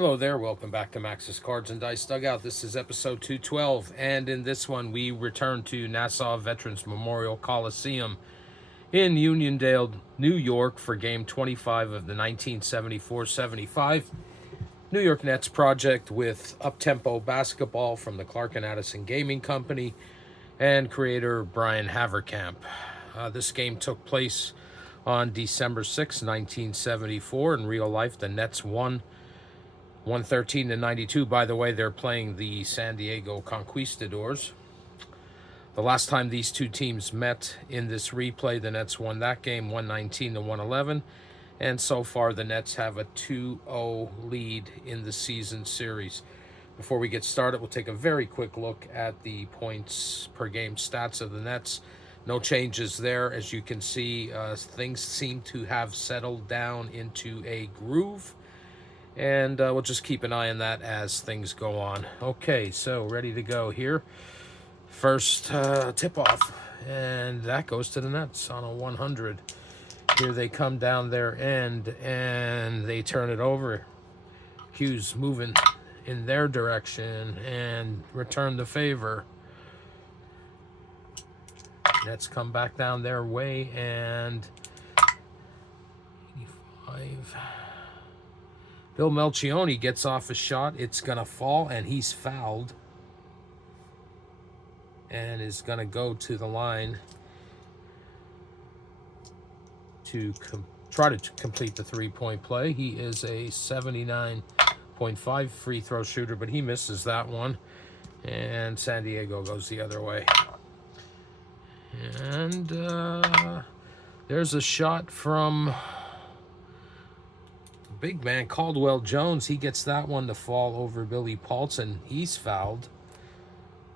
Hello there, welcome back to Max's Cards and Dice Dugout. This is episode 212, and in this one we return to Nassau Veterans Memorial Coliseum in Uniondale, New York for game 25 of the 1974-75 New York Nets project with Uptempo Basketball from the Clark and Addison Gaming Company and creator Brian Haverkamp. This game took place on December 6, 1974. In real life, the Nets won 113-92. By the way, they're playing the San Diego Conquistadors. The last time these two teams met in this replay, the Nets won that game 119-111. And so far, the Nets have a 2-0 lead in the season series. Before we get started, we'll take a very quick look at the points per game stats of the Nets. No changes there. As you can see, things seem to have settled down into a groove. And we'll just keep an eye on that as things go on. Okay, so ready to go here. First tip-off, and that goes to the Nets on a 100. Here they come down their end, and they turn it over. Hughes moving in their direction, and return the favor. Nets come back down their way, and 85... Bill Melchione gets off a shot. It's going to fall, and he's fouled. And is going to go to the line to try to complete the three-point play. He is a 79.5 free throw shooter, but he misses that one. And San Diego goes the other way. And there's a shot from big man Caldwell Jones. He gets that one to fall over Billy Paulson. He's fouled.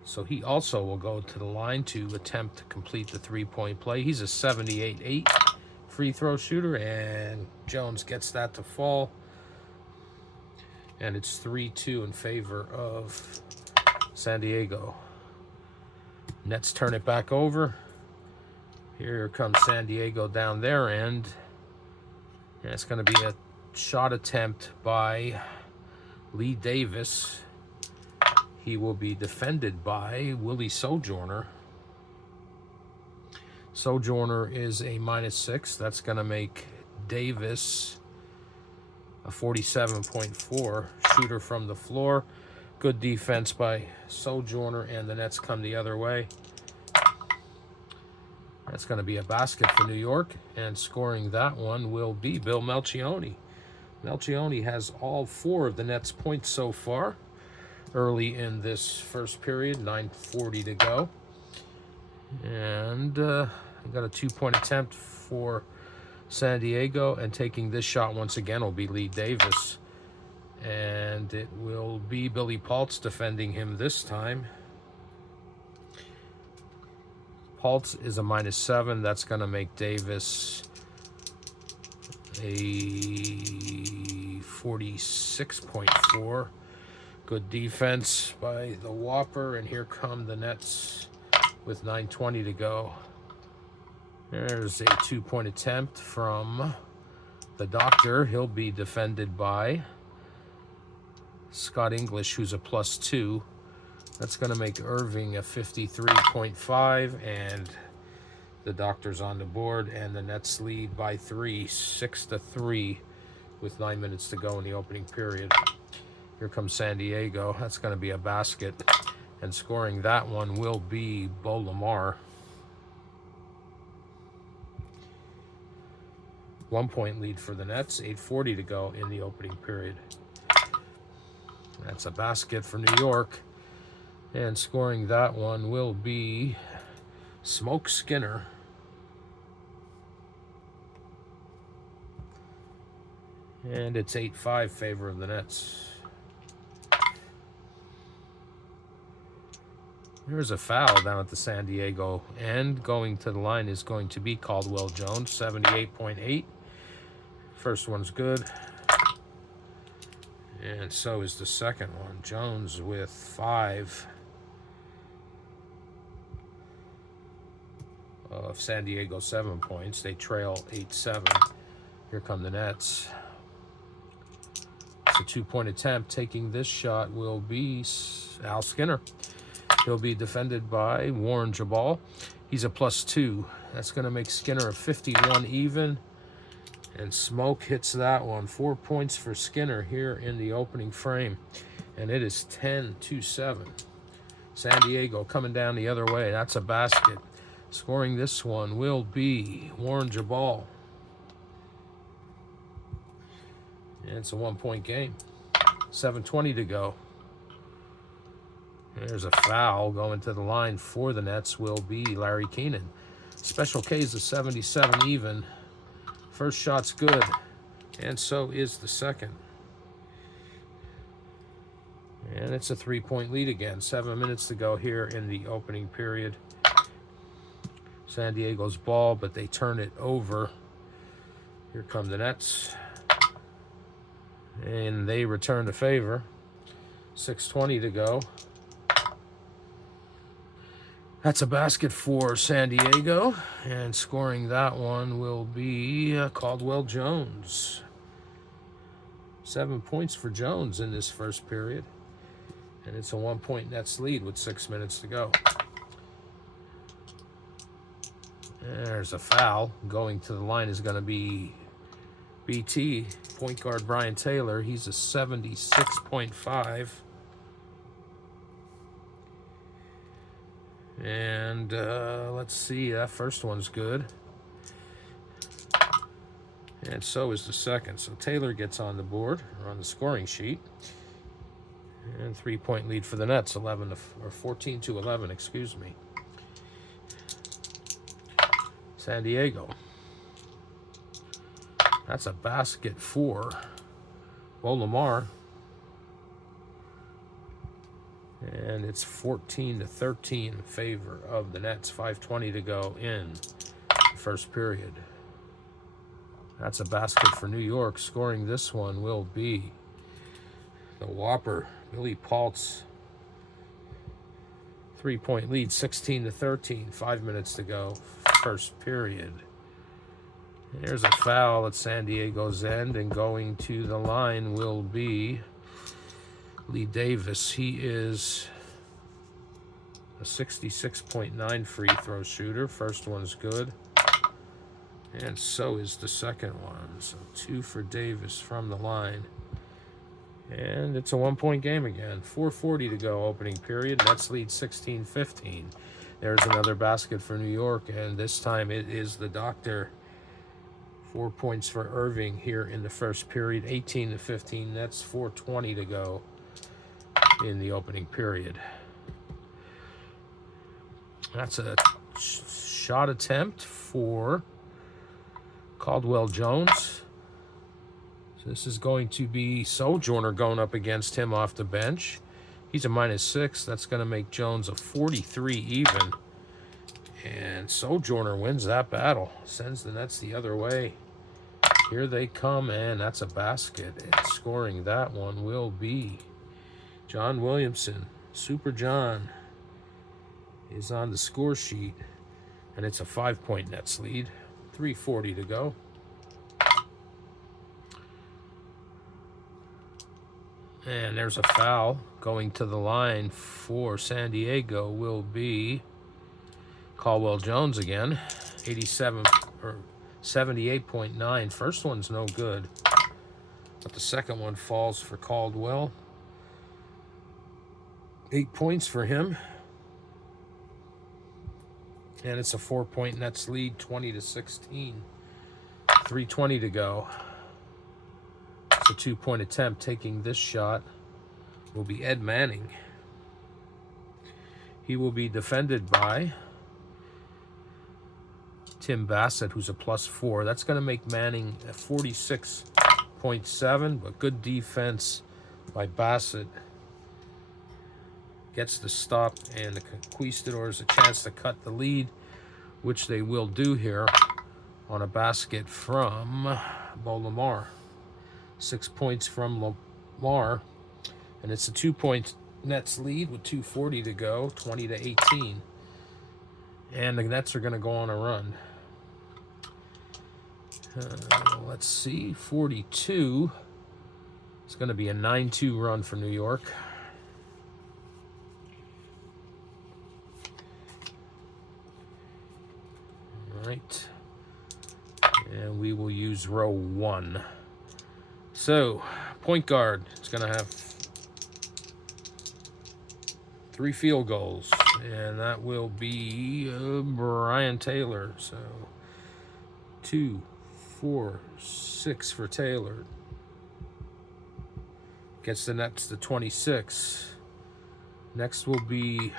So he also will go to the line to attempt to complete the three-point play. He's a 78.8 free throw shooter, and Jones gets that to fall. And it's 3-2 in favor of San Diego. Nets turn it back over. Here comes San Diego down their end. And it's going to be a shot attempt by Lee Davis. He will be defended by Willie Sojourner. Sojourner is a -6. That's going to make Davis a 47.4 shooter from the floor. Good defense by Sojourner, and the Nets come the other way. That's going to be a basket for New York, and scoring that one will be Bill Melchione. Melchione has all four of the Nets' points so far early in this first period, 9:40 to go. And I got a two-point attempt for San Diego, and taking this shot once again will be Lee Davis. And it will be Billy Paultz defending him this time. Paultz is a -7. That's going to make Davis a 46.4. Good defense by the Whopper, and here come the Nets with 9:20 to go. There's a two-point attempt from the Doctor. He'll be defended by Scott English, who's a +2. That's going to make Irving a 53.5, and the Doctor's on the board, and the Nets lead by 3, 6-3, with 9 minutes to go in the opening period. Here comes San Diego. That's going to be a basket, and scoring that one will be Bo Lamar. 1-point lead for the Nets, 8:40 to go in the opening period. That's a basket for New York, and scoring that one will be Smoke Skinner. And it's 8-5 favor of the Nets. There's a foul down at the San Diego end. Going to the line is going to be Caldwell Jones, 78.8. First one's good. And so is the second one. Jones with 5 of San Diego 7 points. They trail 8-7. Here come the Nets. It's a two-point attempt. Taking this shot will be Al Skinner. He'll be defended by Warren Jabal. He's a +2. That's going to make Skinner a 51 even. And Smoke hits that one. 4 points for Skinner here in the opening frame. And it is 10-7. San Diego coming down the other way. That's a basket. Scoring this one will be Warren Jabal. And it's a 1-point game. 7:20 to go. There's a foul. Going to the line for the Nets will be Larry Keenan. Special K's a 77 even. First shot's good, and so is the second. And it's a 3-point lead again. 7 minutes to go here in the opening period. San Diego's ball, but they turn it over. Here come the Nets. And they return the favor. 6:20 to go. That's a basket for San Diego, and scoring that one will be Caldwell Jones. 7 points for Jones in this first period, and it's a 1-point Nets lead with 6 minutes to go. There's a foul. Going to the line is going to be BT, point guard Brian Taylor. He's a 76.5. And let's see, that first one's good. And so is the second. So Taylor gets on the board, or on the scoring sheet. And 3-point lead for the Nets, 14-11, excuse me. San Diego. That's a basket for Bo Lamar. And it's 14-13 in favor of the Nets. 5:20 to go in the first period. That's a basket for New York. Scoring this one will be the Whopper, Billy Paltz. 3-point lead, 16-13. 5 minutes to go, first period. There's a foul at San Diego's end, and going to the line will be Lee Davis. He is a 66.9 free throw shooter. First one's good, and so is the second one. So 2 for Davis from the line, and it's a 1-point game again. 4:40 to go, opening period. Nets lead 16-15. There's another basket for New York, and this time it is the Doctor. 4 points for Irving here in the first period. 18-15. Nets. 4:20 to go in the opening period. That's a shot attempt for Caldwell Jones. So this is going to be Sojourner going up against him off the bench. He's a -6. That's going to make Jones a 43 even. And Sojourner wins that battle. Sends the Nets the other way. Here they come, and that's a basket. And scoring that one will be John Williamson. Super John is on the score sheet, and it's a 5-point Nets lead. 3:40 to go. And there's a foul. Going to the line for San Diego will be Caldwell Jones again. 78.9. First one's no good, but the second one falls for Caldwell. 8 points for him. And it's a 4-point Nets lead, 20-16. 3:20 to go. It's a 2-point attempt. Taking this shot will be Ed Manning. He will be defended by Tim Bassett, who's a +4. That's going to make Manning a 46.7, but good defense by Bassett. Gets the stop, and the Conquistadors a chance to cut the lead, which they will do here on a basket from Bo Lamar. 6 points from Lamar, and it's a 2-point Nets lead with 2:40 to go, 20-18. And the Nets are going to go on a run. Let's see, 42 It's going to be a 9-2 run for New York. All right. And we will use row 1. So, point guard is going to have 3 field goals. And that will be Brian Taylor. So, 2, 4, 6 for Taylor. Gets the Nets to 26. Next will be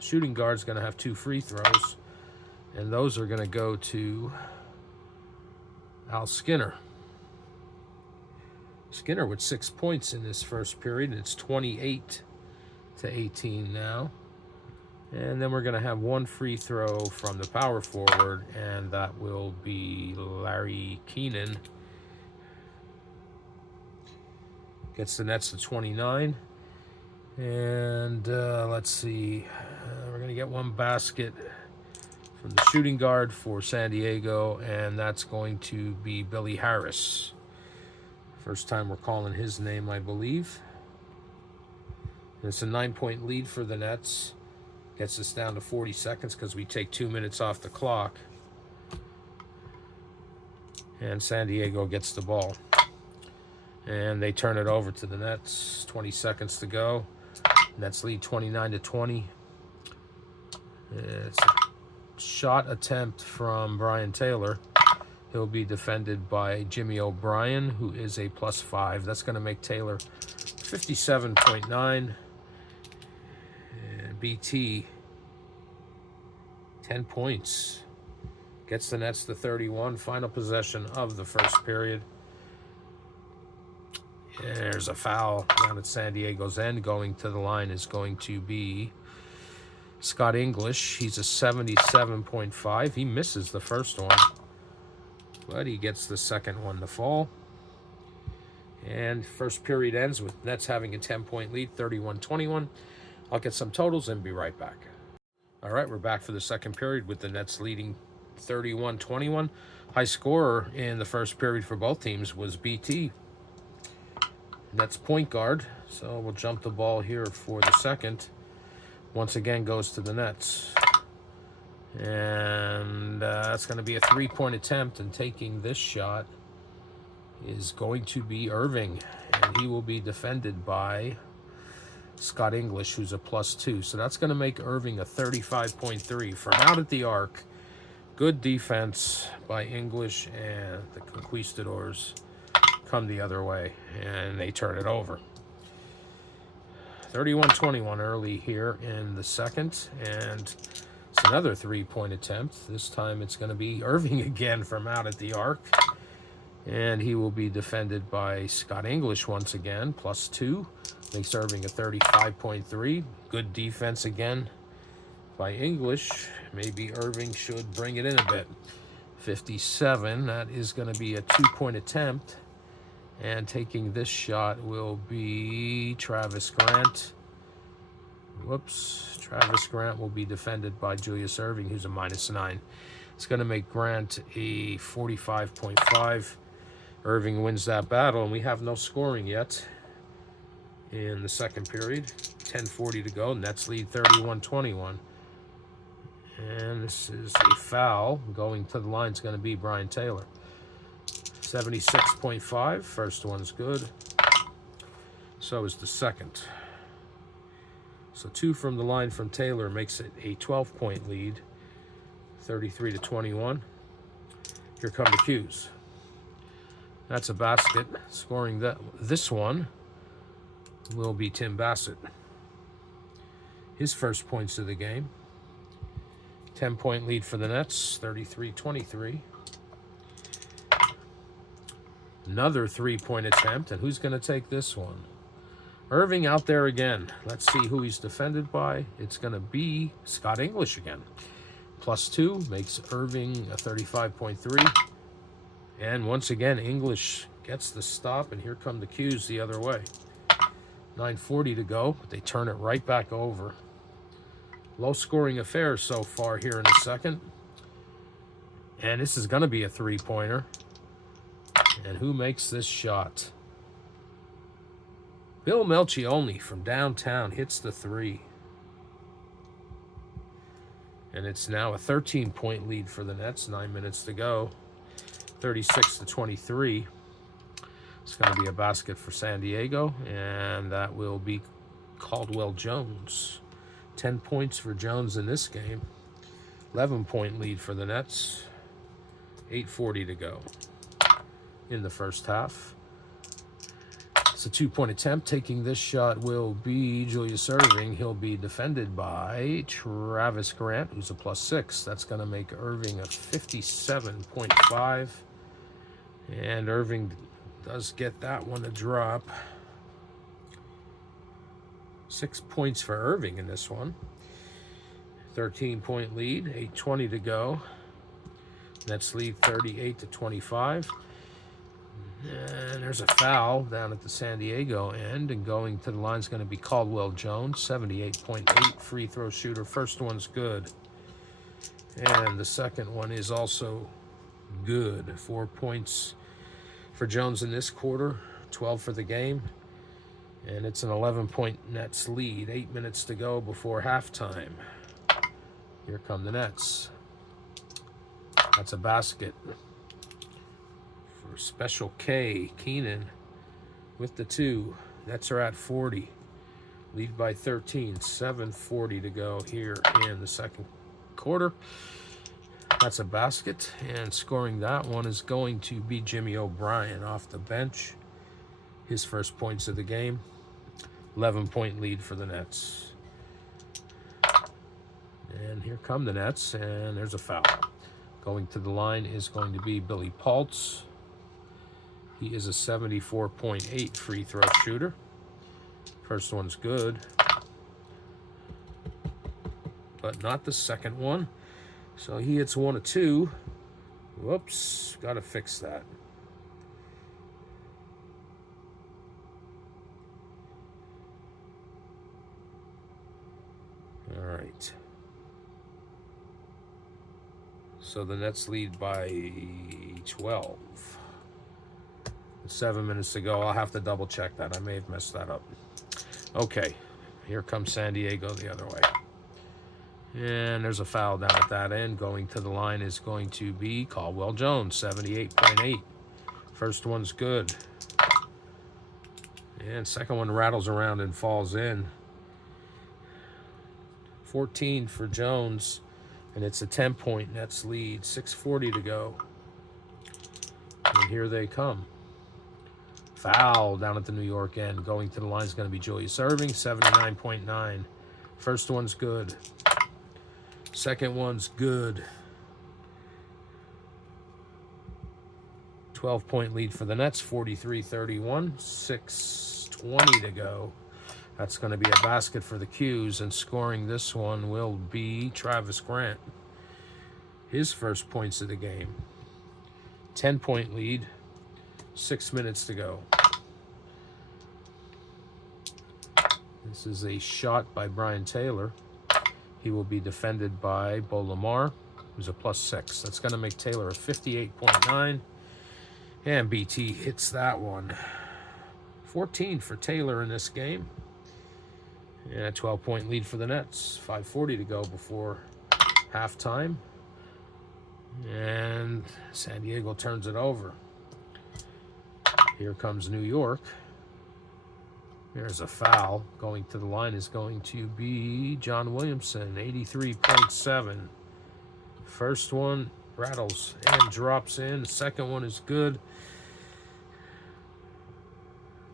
shooting guard's going to have 2 free throws. And those are going to go to Al Skinner. Skinner with 6 points in this first period. It's 28-18 now. And then we're going to have 1 free throw from the power forward, and that will be Larry Keenan. Gets the Nets to 29. And let's see. We're going to get 1 basket from the shooting guard for San Diego, and that's going to be Billy Harris. First time we're calling his name, I believe. And it's a 9-point lead for the Nets. Gets us down to 40 seconds because we take 2 minutes off the clock. And San Diego gets the ball. And they turn it over to the Nets. 20 seconds to go. Nets lead 29-20. It's a shot attempt from Brian Taylor. He'll be defended by Jimmy O'Brien, who is a +5. That's going to make Taylor 57.9. And BT, 10 points. Gets the Nets to 31. Final possession of the first period. There's a foul down at San Diego's end. Going to the line is going to be Scott English. He's a 77.5. He misses the first one, but he gets the second one to fall. And first period ends with Nets having a 10-point lead, 31-21. I'll get some totals and be right back. All right, we're back for the second period with the Nets leading 31-21. High scorer in the first period for both teams was BT. Nets point guard, so we'll jump the ball here for the second. Once again goes to the Nets. And that's going to be a 3-point attempt, and taking this shot is going to be Irving, and he will be defended by Scott English, who's a +2. So that's going to make Irving a 35.3 from out at the arc. Good defense by English, and the Conquistadors come the other way, and they turn it over. 31-21 early here in the second, and it's another 3-point attempt. This time it's going to be Irving again from out at the arc, and he will be defended by Scott English once again, +2. Makes Irving a 35.3. Good defense again by English. Maybe Irving should bring it in a bit. 57. That is going to be a 2-point attempt. And taking this shot will be Travis Grant. Whoops. Travis Grant will be defended by Julius Irving, who's a -9. It's going to make Grant a 45.5. Irving wins that battle, and we have no scoring yet in the second period. 10:40 to go. Nets lead 31-21. And this is a foul. Going to the line is going to be Brian Taylor. 76.5. First one's good. So is the second. So 2 from the line from Taylor makes it a 12-point lead. 33-21. Here come the cues. That's a basket. Scoring this one will be Tim Bassett. His first points of the game. 10-point lead for the Nets, 33-23. Another 3-point attempt, and who's going to take this one? Irving out there again. Let's see who he's defended by. It's going to be Scott English again. +2 makes Irving a 35.3. And once again, English gets the stop, and here come the cues the other way. 9:40 to go, but they turn it right back over. Low-scoring affair so far here in the second. And this is going to be a 3-pointer. And who makes this shot? Bill Melchionni from downtown hits the three. And it's now a 13-point lead for the Nets. 9 minutes to go. 36-23. It's going to be a basket for San Diego, and that will be Caldwell Jones. 10 points for Jones in this game. 11-point lead for the Nets. 8:40 to go in the first half. It's a 2-point attempt. Taking this shot will be Julius Erving. He'll be defended by Travis Grant, who's a +6. That's going to make Erving a 57.5. And Erving does get that one to drop. 6 points for Erving in this one. 13-point lead, 8:20 to go. Nets lead 38-25. And there's a foul down at the San Diego end, and going to the line is going to be Caldwell Jones, 78.8 free throw shooter. First one's good. And the second one is also good. 4 points for Jones in this quarter, 12 for the game. And it's an 11-point Nets lead. 8 minutes to go before halftime. Here come the Nets. That's a basket for Special K. Keenan with the 2. Nets are at 40. Lead by 13. 7:40 to go here in the second quarter. That's a basket, and scoring that one is going to be Jimmy O'Brien off the bench. His first points of the game. 11-point lead for the Nets. And here come the Nets, and there's a foul. Going to the line is going to be Billy Paltz. He is a 74.8 free throw shooter. First one's good, but not the second one. So he hits 1 of 2. Whoops, got to fix that. All right. So the Nets lead by 12. 7 minutes to go. I'll have to double check that. I may have messed that up. Okay, here comes San Diego the other way. And there's a foul down at that end. Going to the line is going to be Caldwell Jones, 78.8. First one's good. And second one rattles around and falls in. 14 for Jones. And it's a 10-point Nets lead. 6:40 to go. And here they come. Foul down at the New York end. Going to the line is going to be Julius Erving, 79.9. First one's good. Second one's good. 12-point lead for the Nets, 43-31. 6:20 to go. That's going to be a basket for the Qs, and scoring this one will be Travis Grant. His first points of the game. 10-point lead, 6 minutes to go. This is a shot by Brian Taylor. He will be defended by Bo Lamar, who's a +6. That's going to make Taylor a 58.9. And BT hits that one. 14 for Taylor in this game. And a 12-point lead for the Nets. 5:40 to go before halftime. And San Diego turns it over. Here comes New York. There's a foul. Going to the line is going to be John Williamson, 83.7. First one rattles and drops in. The second one is good.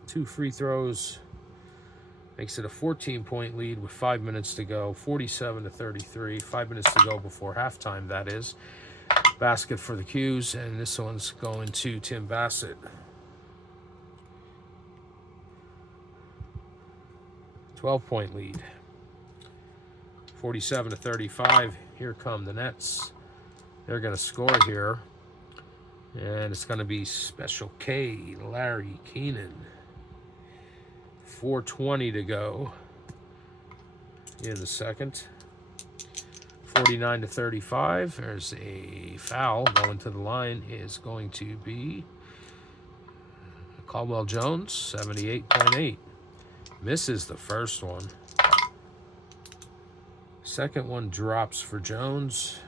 2 free throws. Makes it a 14-point lead with 5 minutes to go. 47-33. 5 minutes to go before halftime, that is. Basket for the Qs, and this one's going to Tim Bassett. 12-point lead. 47-35. Here come the Nets. They're going to score here. And it's going to be Special K, Larry Keenan. 4:20 to go in the second. 49-35. There's a foul. Going to the line is going to be Caldwell Jones, 78.8. Misses the first one. Second one drops for Jones.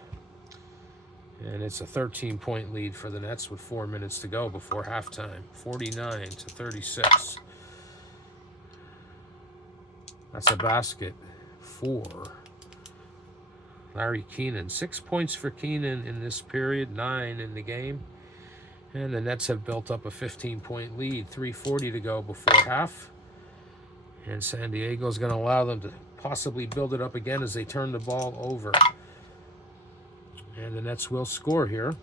And it's a 13-point lead for the Nets with 4 minutes to go before halftime. 49-36. That's a basket for Larry Keenan. 6 points for Keenan in this period, 9 in the game. And the Nets have built up a 15-point lead. 3:40 to go before half. And San Diego's going to allow them to possibly build it up again as they turn the ball over. And the Nets will score here.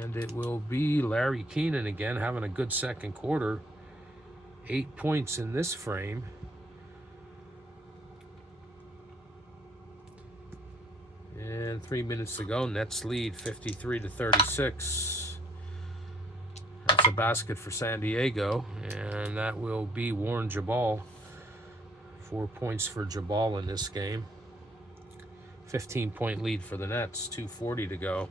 And it will be Larry Keenan again, having a good second quarter. 8 points in this frame. And 3 minutes to go. Nets lead 53-36. That's a basket for San Diego. And that will be Warren Jabal. 4 points for Jabal in this game. 15-point lead for the Nets. 2:40 to go.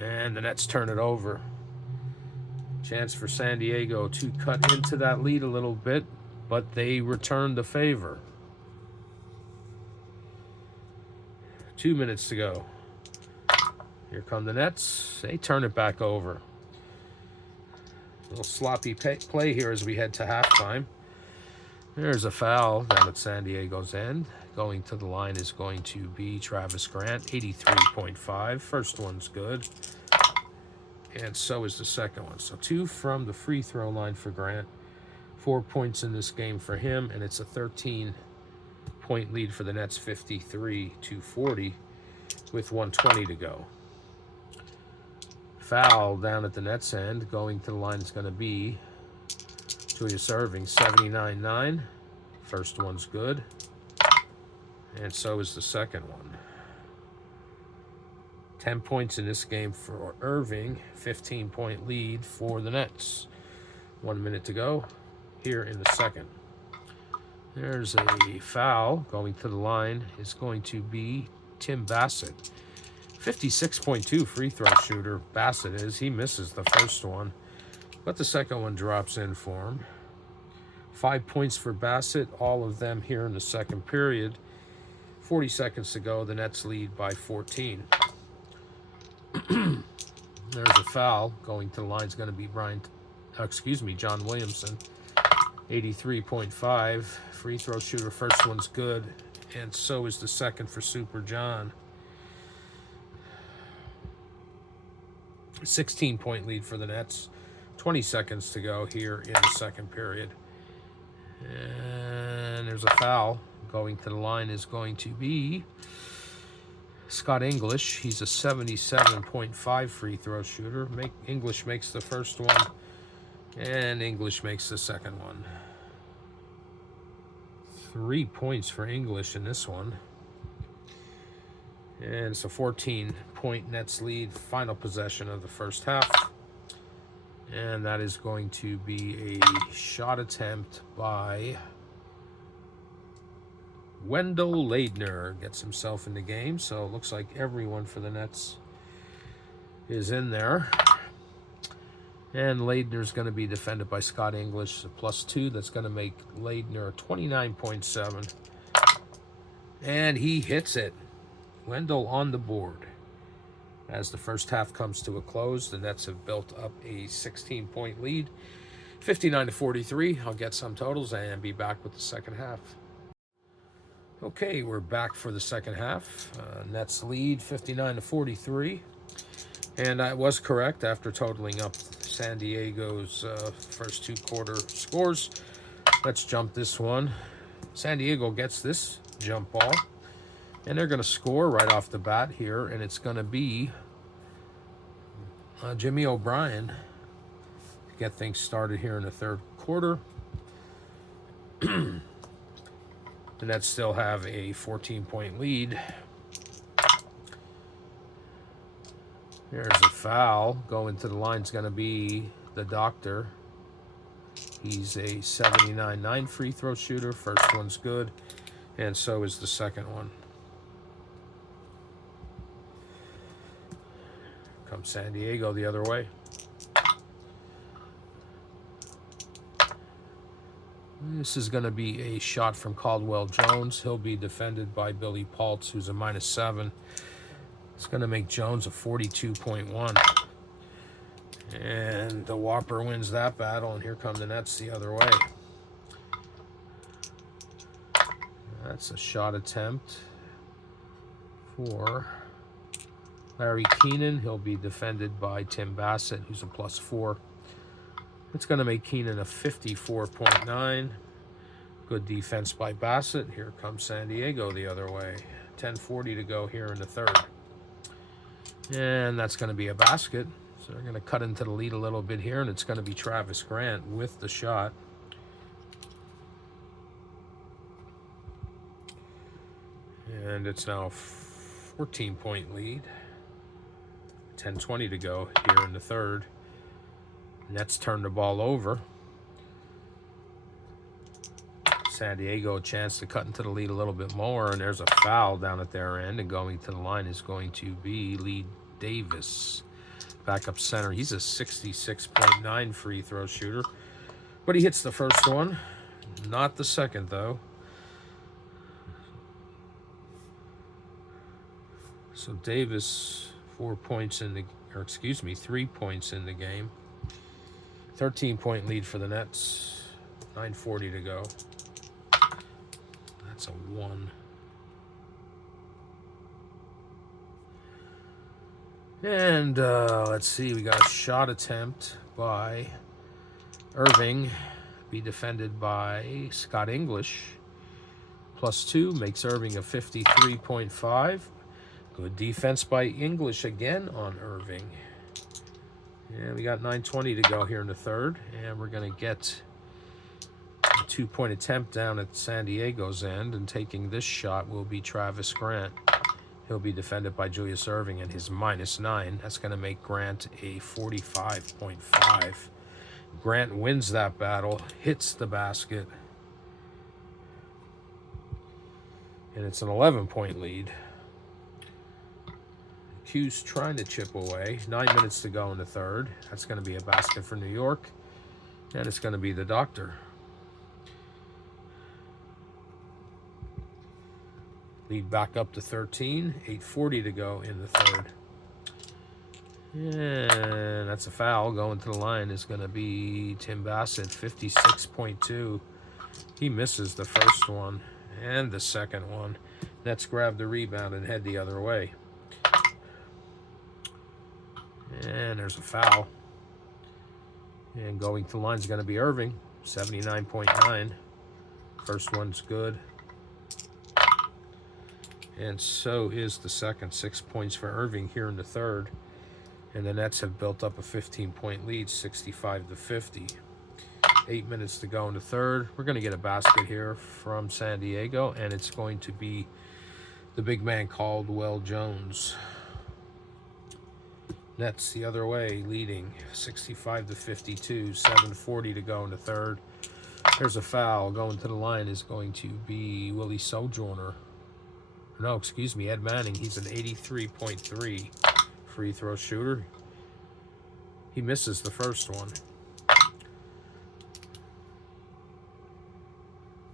And the Nets turn it over. Chance for San Diego to cut into that lead a little bit, but they return the favor. 2 minutes to go. Here come the Nets. They turn it back over. A little sloppy play here as we head to halftime. There's a foul down at San Diego's end. Going to the line is going to be Travis Grant, 83.5. First one's good. And so is the second one. So 2 from the free throw line for Grant. 4 points in this game for him, and it's a 13-point lead for the Nets, 53-40, with 1:20 to go. Foul down at the Nets end. Going to the line is going to be Julius Erving, 79.9. First one's good. And so is the second one. 10 points in this game for Irving. 15-point lead for the Nets. 1 minute to go here in the second. There's a foul. Going to the line is going to be Tim Bassett. 56.2 free throw shooter. Bassett is. He misses the first one, but the second one drops in for him. 5 points for Bassett. All of them here in the second period. 40 seconds to go. The Nets lead by 14. There's a foul. Going to the line is going to be John Williamson. 83.5 free throw shooter. First one's good, and so is the second for Super John. 16-point lead for the Nets. 20 seconds to go here in the second period. And there's a foul. Going to the line is going to be Scott English. He's a 77.5 free throw shooter. English makes the first one, and English makes the second one. 3 points for English in this one. And it's a 14-point Nets lead. Final possession of the first half. And that is going to be a shot attempt by Wendell Leidner. Gets himself in the game. So it looks like everyone for the Nets is in there. And Leidner's going to be defended by Scott English. A +2. That's going to make Leidner a 29.7. And he hits it. Wendell on the board. As the first half comes to a close, the Nets have built up a 16-point lead. 59-43. I'll get some totals and be back with the second half. Okay, we're back for the second half. Nets lead 59-43. And I was correct after totaling up San Diego's first 2 quarter scores. Let's jump this one. San Diego gets this jump ball. And they're going to score right off the bat here. And it's going to be Jimmy O'Brien to get things started here in the third quarter. The Nets still have a 14-point lead. There's a foul. Going to the line is going to be the Doctor. He's a 79.9 free throw shooter. First one's good. And so is the second one. Comes San Diego the other way. This is going to be a shot from Caldwell Jones. He'll be defended by Billy Paltz, who's a -7. It's going to make Jones a 42.1. And the Whopper wins that battle, and here come the Nets the other way. That's a shot attempt for Larry Keenan. He'll be defended by Tim Bassett, who's a +4. It's going to make Keenan a 54.9. Good defense by Bassett. Here comes San Diego the other way. 10:40 to go here in the third. And that's going to be a basket. So they're going to cut into the lead a little bit here, and it's going to be Travis Grant with the shot. And it's now a 14-point lead. 10:20 to go here in the third. Nets turn the ball over. San Diego a chance to cut into the lead a little bit more, and there's a foul down at their end, and going to the line is going to be Lee Davis, backup center. He's a 66.9 free throw shooter, but he hits the first one, not the second though. So Davis 3 points in the game. 13-point lead for the Nets. 9:40 to go. That's a 1. And let's see, we got a shot attempt by Irving, be defended by Scott English. +2 makes Irving a 53.5. Good defense by English again on Irving. And we got 9:20 to go here in the third, and we're going to get a 2-point attempt down at San Diego's end, and taking this shot will be Travis Grant. He'll be defended by Julius Irving and his -9. That's going to make Grant a 45.5. Grant wins that battle, hits the basket, and it's an 11-point lead. Q's trying to chip away. 9 minutes to go in the third. That's going to be a basket for New York, and it's going to be the Doctor. Lead back up to 13. 8:40 to go in the third. And that's a foul. Going to the line is going to be Tim Bassett, 56.2. He misses the first one and the second one. Nets grab the rebound and head the other way. And there's a foul. And going to the line is going to be Irving, 79.9. First one's good. And so is the second. 6 points for Irving here in the third. And the Nets have built up a 15-point lead, 65-50. 8 minutes to go in the third. We're going to get a basket here from San Diego, and it's going to be the big man Caldwell Jones. Nets the other way, leading 65-52, 7:40 to go in the third. There's a foul. Going to the line is going to be Willie Sojourner. No, excuse me, Ed Manning. He's an 83.3 free throw shooter. He misses the first one,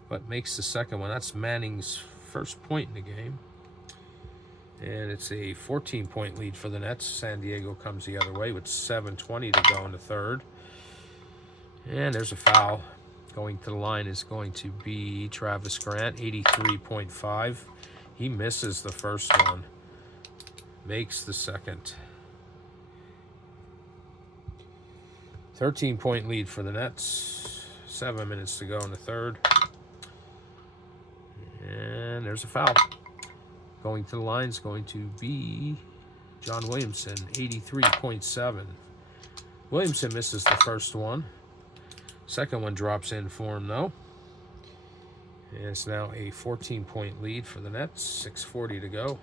but makes the second one. That's Manning's first point in the game. And it's a 14-point lead for the Nets. San Diego comes the other way with 7:20 to go in the third. And there's a foul. Going to the line is going to be Travis Grant, 83.5. He misses the first one. Makes the second. 13-point lead for the Nets. 7 minutes to go in the third. And there's a foul. Going to the line is going to be John Williamson, 83.7. Williamson misses the first one. Second one drops in for him, though. And it's now a 14-point lead for the Nets. 6:40 to go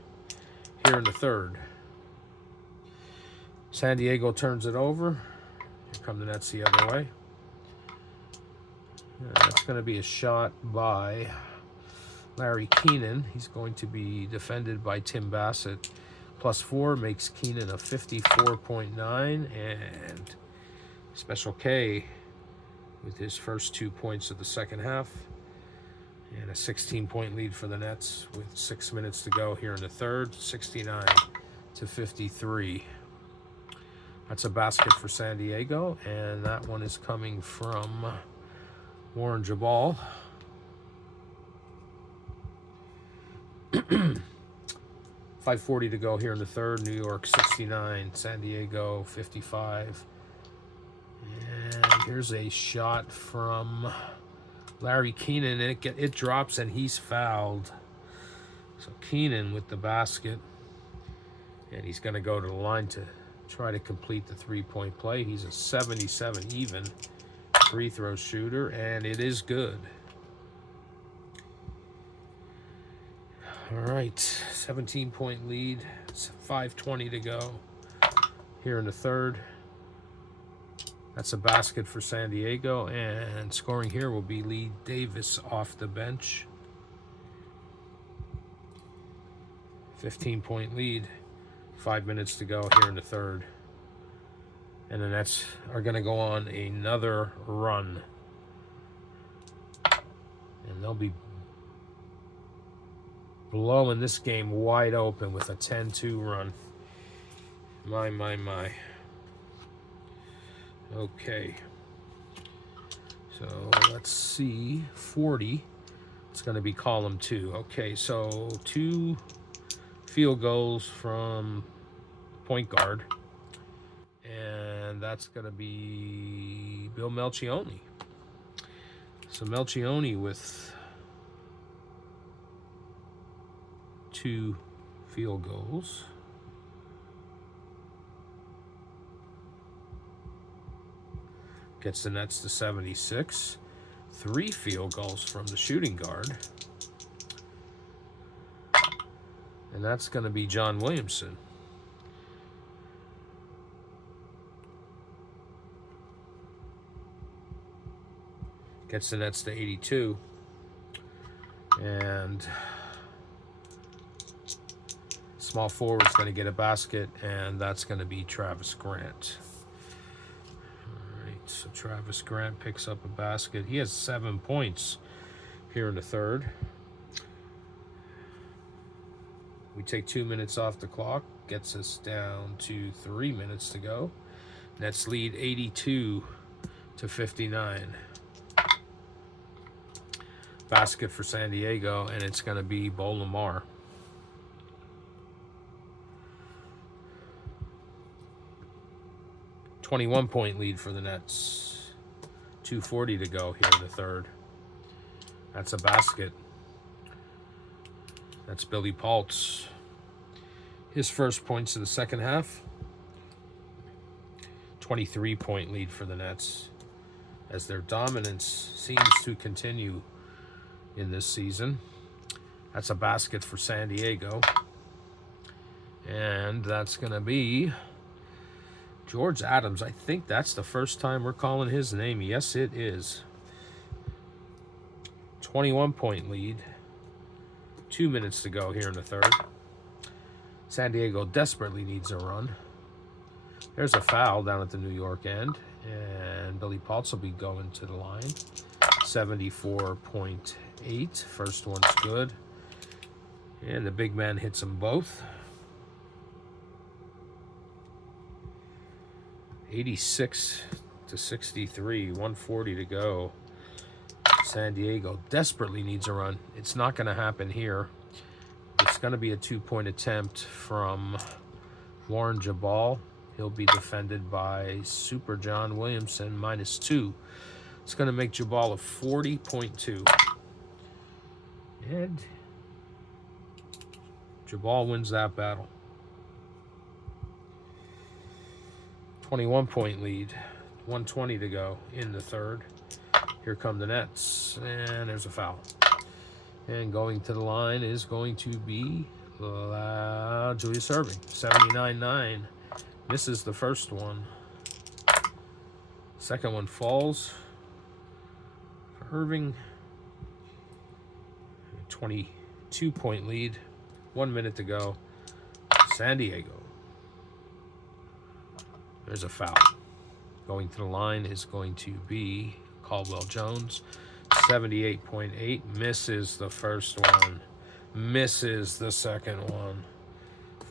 here in the third. San Diego turns it over. Here come the Nets the other way. That's going to be a shot by Larry Keenan. He's going to be defended by Tim Bassett. +4 makes Keenan a 54.9. And Special K with his first 2 points of the second half. And a 16-point lead for the Nets with 6 minutes to go here in the third, 69-53. That's a basket for San Diego, and that one is coming from Warren Jabal. 5:40 to go here in the third. New York 69, San Diego 55. And here's a shot from Larry Keenan, and it drops, and he's fouled. So Keenan with the basket, and he's going to go to the line to try to complete the three-point play. He's a 77 even free throw shooter, and it is good. All right, 17-point lead, 5:20 to go here in the third. That's a basket for San Diego, and scoring here will be Lee Davis off the bench. 15-point lead, 5 minutes to go here in the third. And the Nets are going to go on another run. And they'll be blowing this game wide open with a 10-2 run. My. Okay. So let's see. 40. It's going to be column 2. Okay, so 2 field goals from point guard. And that's going to be Bill Melchioni. So Melchioni with 2 field goals. Gets the Nets to 76. 3 field goals from the shooting guard. And that's going to be John Williamson. Gets the Nets to 82. And small forward's going to get a basket, and that's going to be Travis Grant. All right, so Travis Grant picks up a basket. He has 7 points here in the third. We take 2 minutes off the clock, gets us down to 3 minutes to go. Nets lead 82-59. Basket for San Diego, and it's going to be Bo Lamar. A 21-point lead for the Nets. 2:40 to go here in the third. That's a basket. That's Billy Paltz. His first points of the second half. 23-point lead for the Nets, as their dominance seems to continue in this season. That's a basket for San Diego. And that's going to be George Adams. I think that's the first time we're calling his name. Yes, it is. 21-point lead. 2 minutes to go here in the third. San Diego desperately needs a run. There's a foul down at the New York end, and Billy Paltz will be going to the line. 74.8. First one's good. And the big man hits them both. 86-63. 1:40 to go. San Diego desperately needs a run. It's not going to happen here. It's going to be a 2-point attempt from Warren Jabal. He'll be defended by Super John Williamson, -2. It's going to make Jabal a 40.2. And Jabal wins that battle. 21-point lead. 1:20 to go in the third. Here come the Nets, and there's a foul. And going to the line is going to be Julius Erving, 79-9. Misses the first one. Second one falls for Erving. 22-point lead. 1 minute to go. San Diego. There's a foul. Going to the line is going to be Caldwell Jones. 78.8. Misses the first one. Misses the second one.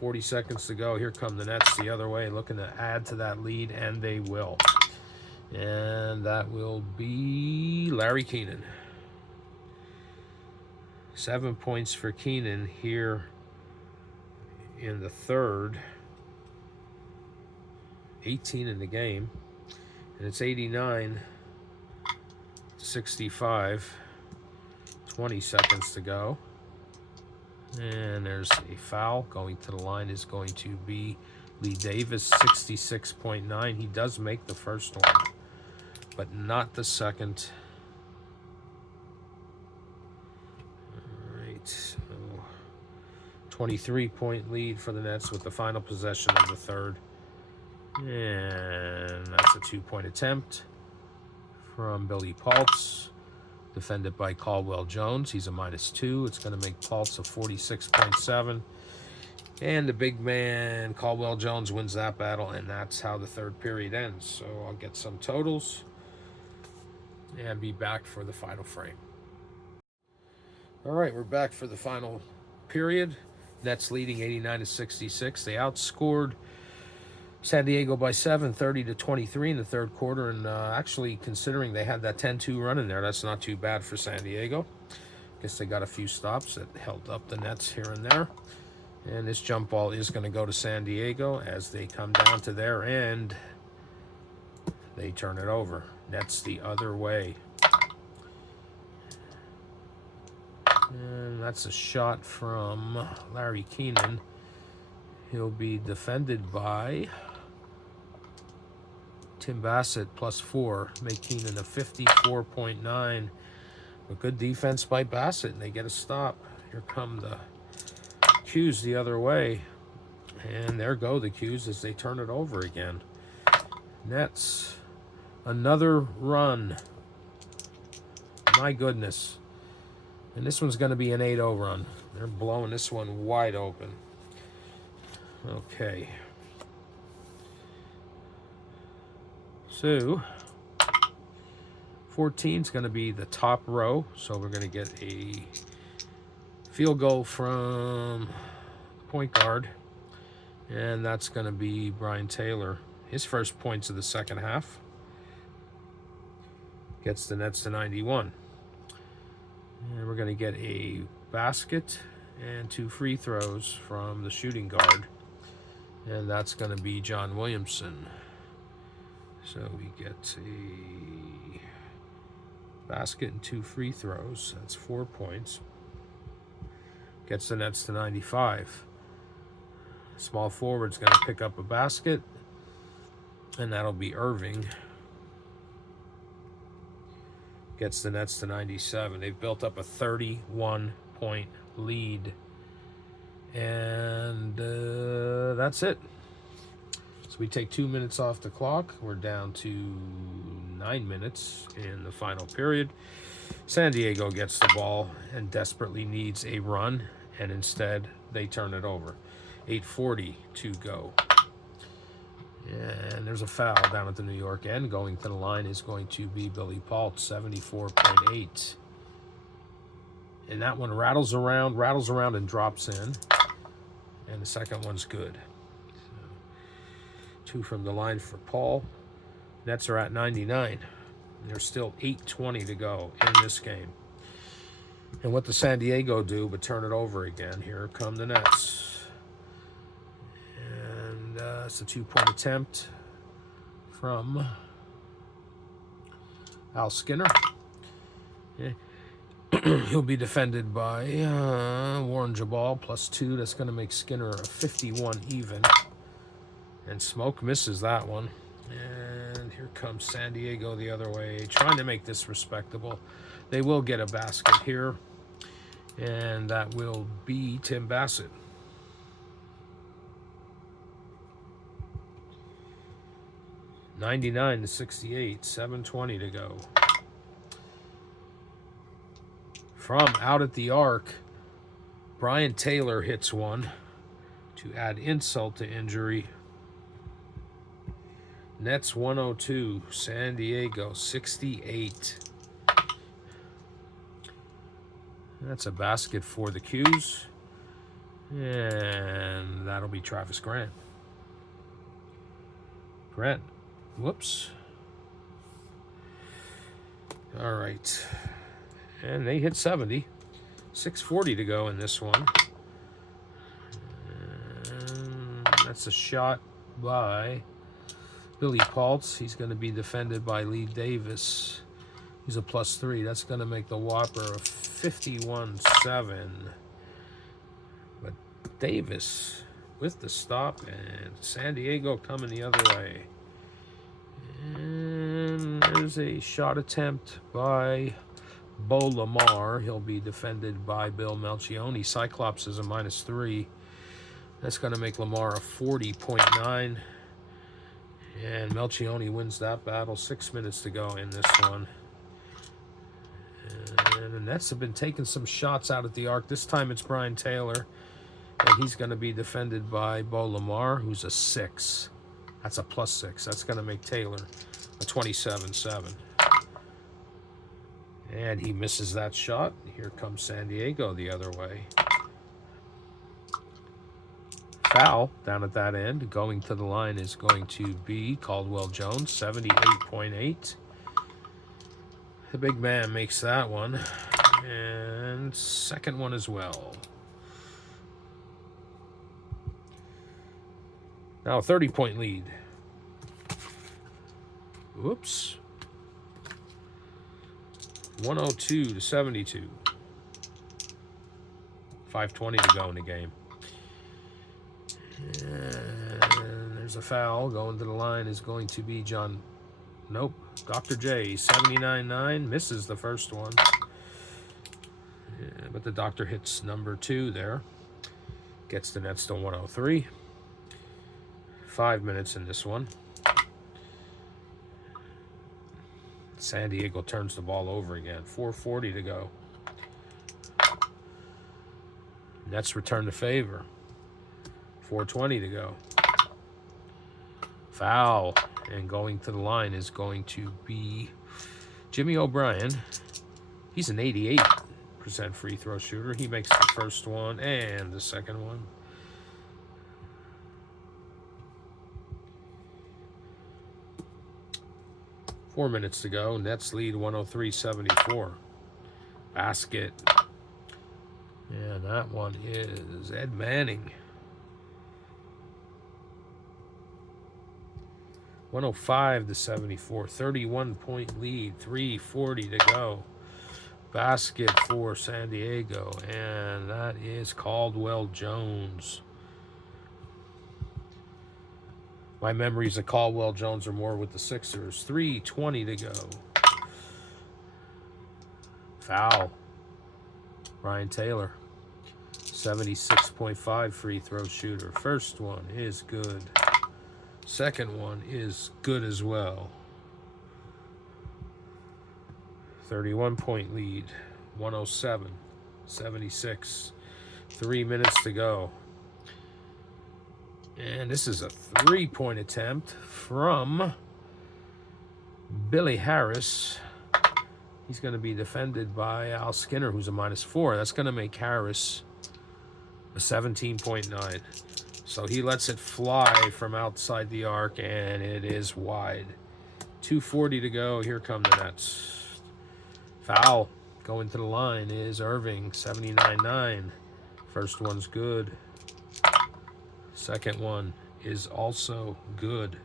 40 seconds to go. Here come the Nets the other way, looking to add to that lead, and they will. And that will be Larry Keenan. 7 points for Keenan here in the third. 18 in the game. And it's 89-65. 20 seconds to go. And there's a foul. Going to the line is going to be Lee Davis, 66.9. He does make the first one, but not the second. All right, so 23-point lead for the Nets with the final possession of the third. And that's a 2-point attempt from Billy Paltz, defended by Caldwell Jones. He's a -2. It's going to make Paltz a 46.7. And the big man, Caldwell Jones, wins that battle, and that's how the third period ends. So I'll get some totals and be back for the final frame. All right, we're back for the final period. Nets leading 89-66. They outscored San Diego by 7, 30-23 in the third quarter. And actually, considering they had that 10-2 run in there, that's not too bad for San Diego. Guess they got a few stops that held up the Nets here and there. And this jump ball is going to go to San Diego as they come down to their end. They turn it over. Nets the other way. And that's a shot from Larry Keenan. He'll be defended by Tim Bassett, +4. Make Keenan a 54.9. A good defense by Bassett, and they get a stop. Here come the Qs the other way. And there go the Qs as they turn it over again. Nets, another run. My goodness. And this one's going to be an 8-0 run. They're blowing this one wide open. Okay. So 14 is going to be the top row. So we're going to get a field goal from point guard. And that's going to be Brian Taylor. His first points of the second half. Gets the Nets to 91. And we're going to get a basket and 2 free throws from the shooting guard. And that's going to be John Williamson. So we get a basket and 2 free throws. That's 4 points. Gets the Nets to 95. Small forward's going to pick up a basket. And that'll be Irving. Gets the Nets to 97. They've built up a 31-point lead. And that's it. So we take 2 minutes off the clock. We're down to 9 minutes in the final period. San Diego gets the ball and desperately needs a run, and instead they turn it over. 8:40 to go. And there's a foul down at the New York end. Going to the line is going to be Billy Paltz, 74.8. And that one rattles around, and drops in. And the second one's good. So 2 from the line for Paul. Nets are at 99. There's still 8:20 to go in this game. And what does San Diego do but turn it over again? Here come the Nets. And it's a 2-point attempt from Al Skinner. Yeah. He'll be defended by Warren Jabal, +2. That's going to make Skinner a 51 even. And Smoke misses that one. And here comes San Diego the other way, trying to make this respectable. They will get a basket here. And that will be Tim Bassett. (99-68), 7:20 to go. From out at the arc, Brian Taylor hits one to add insult to injury. Nets 102, San Diego 68. That's a basket for the Qs. And that'll be Travis Grant. Whoops. All right. And they hit 70. 6:40 to go in this one. And that's a shot by Billy Paltz. He's going to be defended by Lee Davis. He's a +3. That's going to make the Whopper a 51-7. But Davis with the stop, and San Diego coming the other way. And there's a shot attempt by Bo Lamar. He'll be defended by Bill Melchione. Cyclops is a -3. That's going to make Lamar a 40.9. And Melchione wins that battle. 6 minutes to go in this one. And the Nets have been taking some shots out at the arc. This time it's Brian Taylor. And he's going to be defended by Bo Lamar, who's a 6. That's a +6. That's going to make Taylor a 27-7. And he misses that shot. Here comes San Diego the other way. Foul down at that end. Going to the line is going to be Caldwell Jones, 78.8. The big man makes that one. And second one as well. Now a 30-point lead. Whoops. 102 to 72. 5:20 to go in the game. And there's a foul. Going to the line is going to be Dr. J, 79.9. Misses the first one. Yeah, but the Doctor hits number 2 there. Gets the Nets to 103. 5 minutes in this one. San Diego turns the ball over again. 4:40 to go. Nets return the favor. 4:20 to go. Foul. And going to the line is going to be Jimmy O'Brien. He's an 88% free throw shooter. He makes the first one and the second one. Four minutes to go. Nets lead 103-74. Basket. And that one is Ed Manning. 105-74. 31-point lead. 3:40 to go. Basket for San Diego. And that is Caldwell Jones. My memories of Caldwell Jones are more with the Sixers. 3:20 to go. Foul. Brian Taylor. 76.5 free throw shooter. First one is good. Second one is good as well. 31-point lead. 107-76. 3 minutes to go. And this is a 3-point attempt from Billy Harris. He's going to be defended by Al Skinner, who's a -4. That's going to make Harris a 17.9. So he lets it fly from outside the arc, and it is wide. 2:40 to go. Here come the Nets. Foul. Going to the line is Irving, 79.9. First one's good. Second one is also good.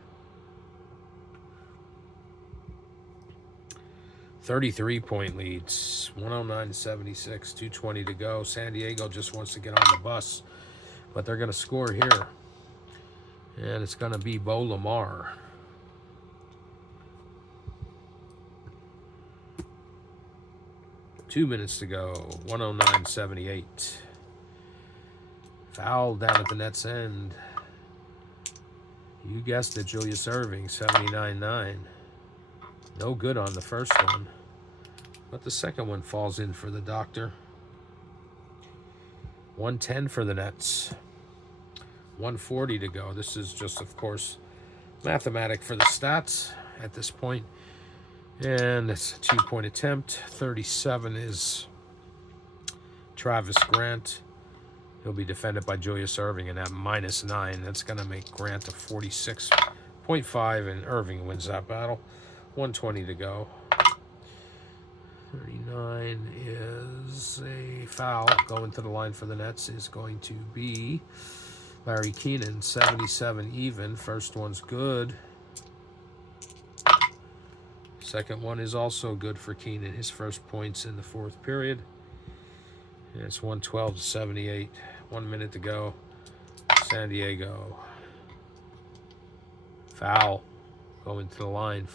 33-point leads. 109-76. 2:20 to go. San Diego just wants to get on the bus, but they're going to score here. And it's going to be Bo Lamar. Two minutes to go. 109-78. Foul down at the Nets end. You guessed it, Julius Irving, 79.9. No good on the first one. But the second one falls in for the Doctor. 110 for the Nets. 1:40 to go. This is just, of course, Mathematic for the stats at this point. And it's a 2-point attempt. 37 is Travis Grant. He'll be defended by Julius Erving, and at -9, that's going to make Grant a 46.5, and Irving wins that battle. 1:20 to go. 39 is a foul. Going to the line for the Nets is going to be Larry Keenan. 77 even. First one's good. Second one is also good for Keenan. His first points in the fourth period. And it's 112 to 78. 1 minute to go. San Diego. Foul. Going to the line.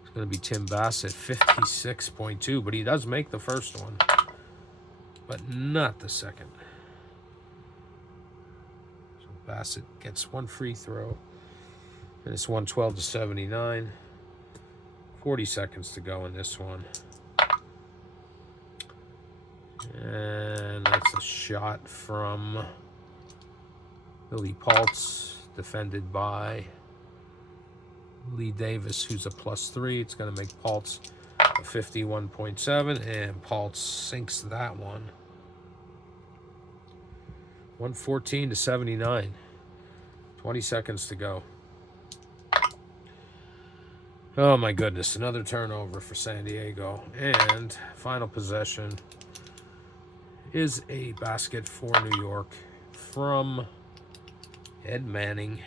It's going to be Tim Bassett. 56.2. But he does make the first one. But not the second. So Bassett gets one free throw. And it's 112 to 79. 40 seconds to go in this one. And that's a shot from Billy Paltz, defended by Lee Davis, who's a +3. It's going to make Paltz a 51.7, and Paltz sinks that one. 114 to 79. 20 seconds to go. Oh my goodness, another turnover for San Diego. And final possession is a basket for New York from Ed Manning.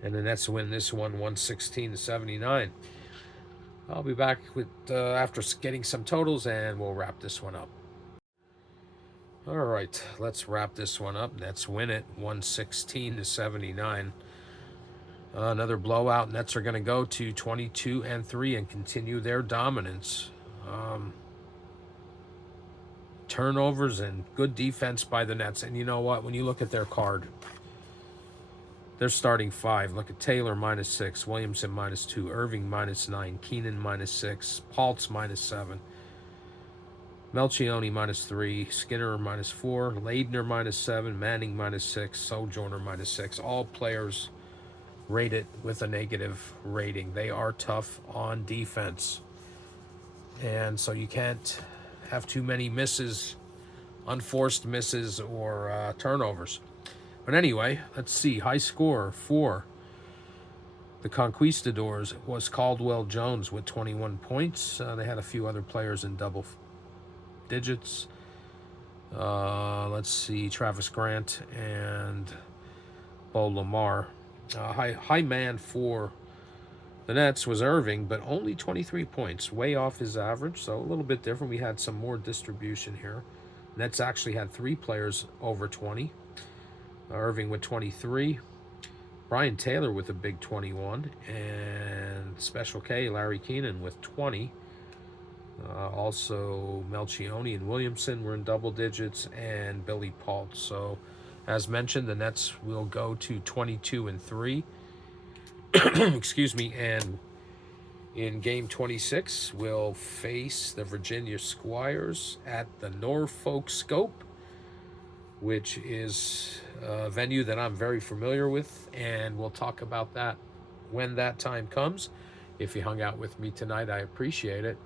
And the Nets win this one 116 to 79. I'll be back with after getting some totals, and we'll wrap this one up. All right, let's wrap this one up. Nets win it 116 to 79. Another blowout. Nets are going to go to 22-3 and continue their dominance. Turnovers and good defense by the Nets. And you know what? When you look at their card, they're starting 5. Look at Taylor -6, Williamson -2, Irving -9, Keenan -6, Paltz -7, Melchione -3, Skinner -4, Leidner -7, Manning -6, Sojourner -6. All players rated with a negative rating. They are tough on defense. And so you can't have too many misses, unforced misses, or turnovers. But anyway, let's see. High score for the Conquistadors was Caldwell Jones with 21 points. They had a few other players in double digits. Let's see. Travis Grant and Bo Lamar. High man for the Nets was Irving, but only 23 points, way off his average, so a little bit different. We had some more distribution here. Nets actually had 3 players over 20. Irving with 23. Brian Taylor with a big 21. And Special K, Larry Keenan with 20. Also, Melchione and Williamson were in double digits, and Billy Paltz. So, as mentioned, the Nets will go to 22-3. Excuse me, and in game 26, we'll face the Virginia Squires at the Norfolk Scope, which is a venue that I'm very familiar with, and we'll talk about that when that time comes. If you hung out with me tonight, I appreciate it,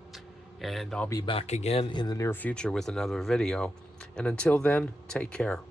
and I'll be back again in the near future with another video. And until then, take care.